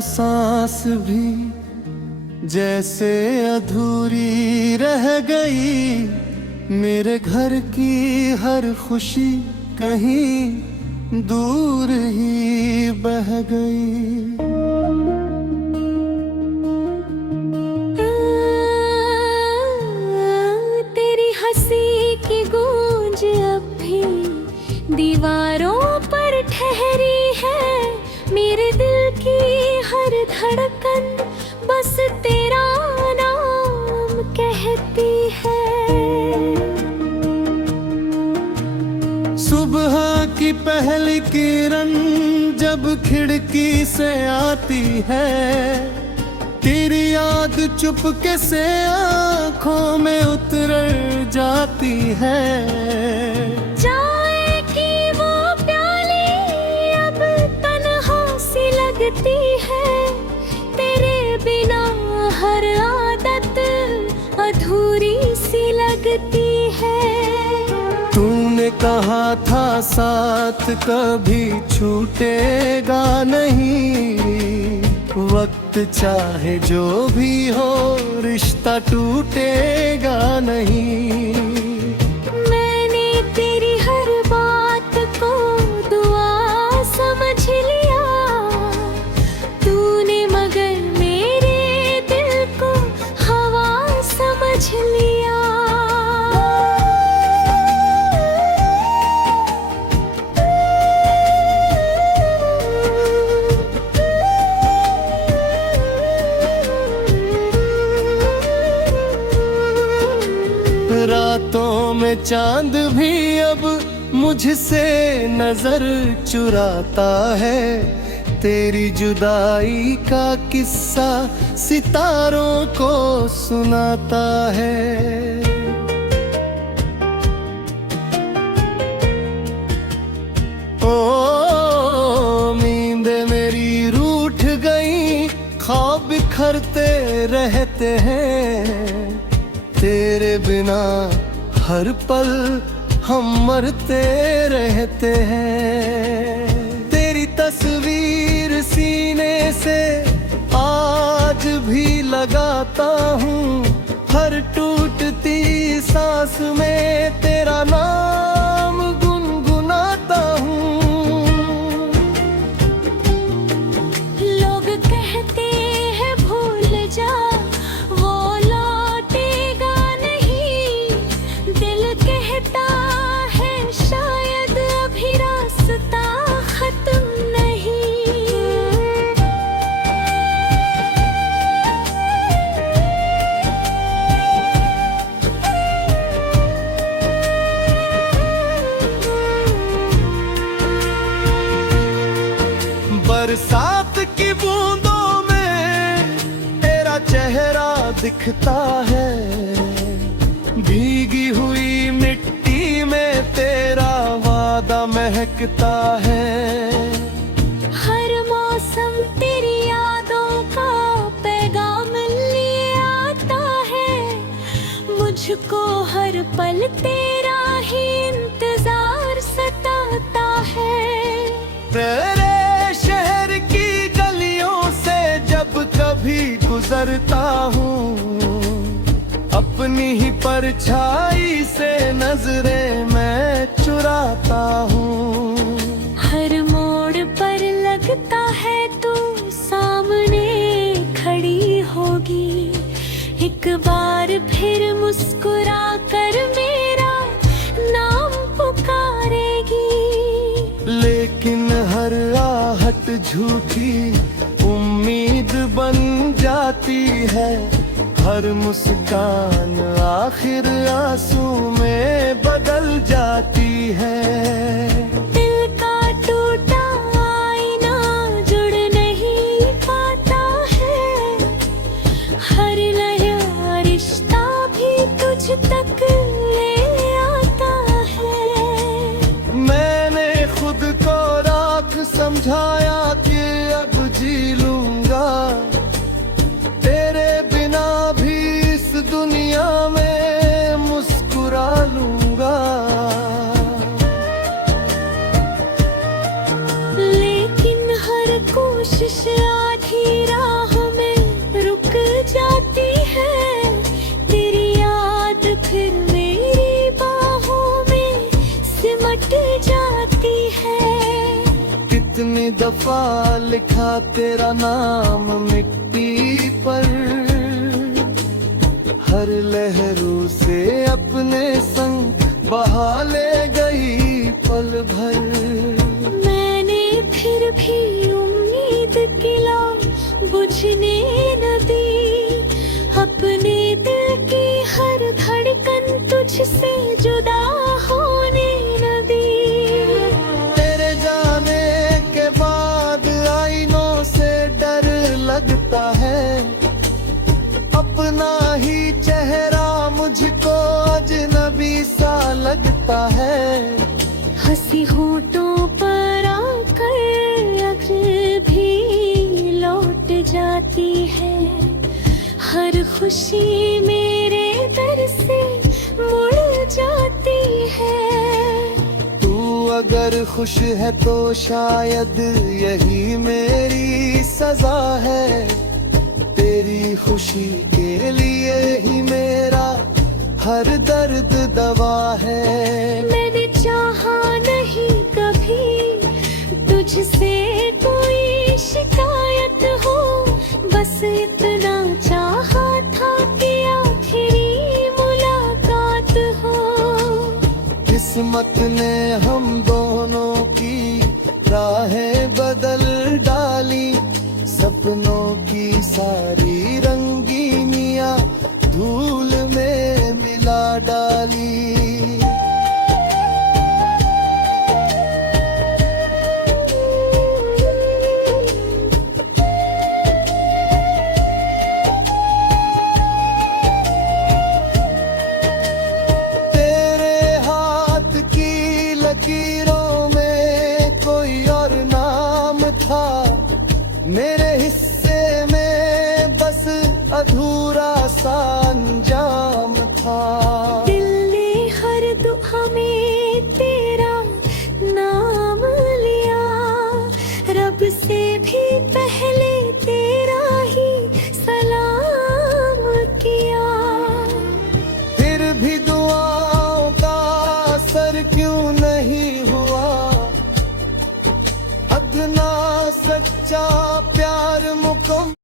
सांस भी जैसे अधूरी रह गई। मेरे घर की हर खुशी कहीं दूर ही बह गई। तेरी हंसी की गूंज अब भी दीवारों पर ठहरी है। मेरे दिल की हर धड़कन बस तेरा नाम कहती है। सुबह की पहली किरण जब खिड़की से आती है, तेरी याद चुपके से आँखों में उतर जाती है। चाय की वो प्याली अब तन्हा सी लगती है। तेरे बिना हर आदत अधूरी सी लगती है। तूने कहा था साथ कभी छूटेगा नहीं। वक्त चाहे जो भी हो रिश्ता टूटेगा नहीं। मैंने तेरी हर बात को दुआ समझ लिया। तूने मगर मेरे दिल को हवा समझ लिया। रातों में चांद भी अब मुझसे नजर चुराता है। तेरी जुदाई का किस्सा सितारों को सुनाता है। ओ नींद मेरी रूठ गई, ख्वाब बिखरते रहते हैं। तेरे बिना हर पल हम मरते रहते हैं। तेरी तस्वीर सीने से आज भी लगाता हूँ। हर टूटती सांस में तेरा नाम गुनगुनाता हूँ। लोग कहते हैं भूल जा, वो लौटेगा नहीं। दिल कहता है शायद अभी रास्ता खत्म नहीं। बरसात की बूंदों में तेरा चेहरा दिखता है। भीगी हुई मिट्टी में तेरा वादा महकता है। हर मौसम तेरी यादों का पैगाम लिए आता है। मुझको हर पल तेरा ही इंतजार सताता है। तेरे शहर की गलियों से जब कभी गुजरता हूँ, अपनी ही परछाई से नजरें मैं चुराता हूँ। हर मोड़ पर लगता है तू सामने खड़ी होगी। एक बार फिर मुस्कुरा कर मेरा नाम पुकारेगी। लेकिन हर आहट झूठी उम्मीद बन जाती है। हर मुस्कान आखिर आंसू में बदल जाती है। दिल का टूटा आईना जुड़ नहीं पाता है। हर नया रिश्ता भी तुझ तक ले आता है। मैंने खुद को राख समझाया कि अब जी लूंगा। तेरे बिना भी इस दुनिया में मुस्कुरा लूंगा। दफा लिखा तेरा नाम मिट्टी पर, हर लहरों से अपने संग बहा ले गई पल भर। मैंने फिर भी उम्मीद की लौ बुझने न दी, अपने दिल की हर धड़कन तुझसे जुदा होने न दी। तेरे जाने के बाद आईनों से डर लगता है, अपना ही चेहरा मुझको अजनबी सा लगता है। हंसी होठों पर आकर अगर भी लौट जाती है, हर खुशी मेरे दर से मुड़ जाती है। तू अगर खुश है तो शायद यही मेरी सजा है, तेरी खुशी के लिए ही मेरा हर दर्द दवा है। मैंने चाहा नहीं कभी तुझसे कोई शिकायत हो, बस इतना चाहा था कि आखिरी मुलाकात हो। किस्मत ने हम दोनों की राहें बदल डाली, सपनों की सारी रंगीनियां धूल में मिला डाली। तेरे हाथ की लकीरों में कोई और नाम था, मेरे हिस्से में बस अधूरा सा अंजाम था।